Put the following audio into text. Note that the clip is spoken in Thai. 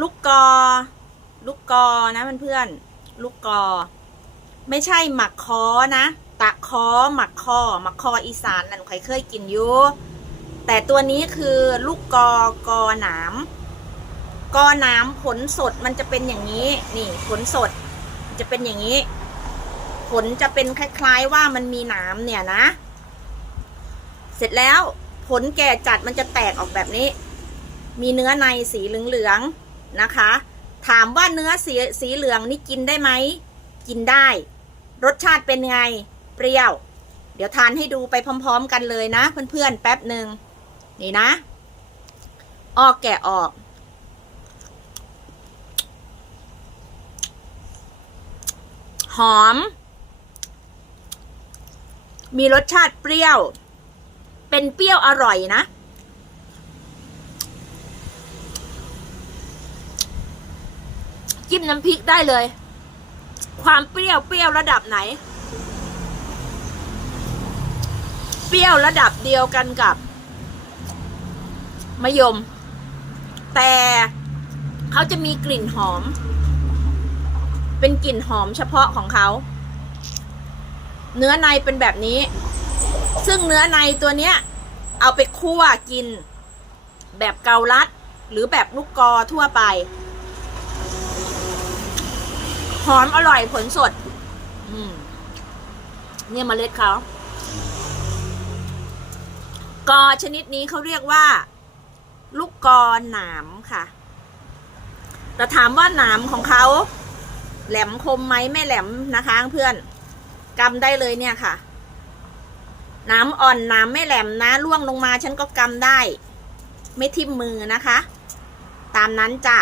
ลูกกอ ลูกกอนะเพื่อนๆลูกกอ ไม่ใช่หมักคอนะ ตะคอหมักคอหมักคออีสานนั่นใครเคยกินอยู่แต่ตัวนี้คือลูกกอกอหนามกอหนามผลสดมันจะเป็นอย่างนี้ นี่ผลสดจะเป็นอย่างนี้ ผลจะเป็นคล้ายๆว่ามันมีหนามเนี่ยนะ เสร็จแล้วผลแก่จัดมันจะแตกออกแบบนี้ มีเนื้อในสีเหลืองๆ นะคะ ถามว่าเนื้อสีสีเหลืองนี่กินได้ไหม กินได้ รสชาติเป็นไง เปรี้ยว เดี๋ยวทานให้ดูไปพร้อม ๆ กันเลยนะ เพื่อนๆ แป๊บหนึ่งนี่นะ ออกแกะออกหอม มีรสชาติเปรี้ยว เป็นเปรี้ยวอร่อยนะ จิ้มน้ำพริกได้เลย ความเปรี้ยวเปรี้ยวระดับไหน เปรี้ยวระดับเดียวกันกับมะยม แต่เขาจะมีกลิ่นหอม เป็นกลิ่นหอมเฉพาะของเขา เนื้อในเป็นแบบนี้ ซึ่งเนื้อในตัวเนี้ย เอาไปคั่วกิน แบบเกาลัด หรือแบบลูกกอทั่วไป หอมอร่อยผลสด อืมเนี่ยเมล็ดเขากอชนิดนี้เขาเรียกว่า ลูกกอหนามค่ะ แต่ถามว่าหนามของเขาแหลมคมไหมไม่แหลมนะคะ เพื่อนกำได้เลยเนี่ยค่ะ น้ำอ่อนน้ำไม่แหลมนะล่วงลงมาฉันก็กำได้ ไม่ทิ่มมือนะคะ ตามนั้นจ้ะ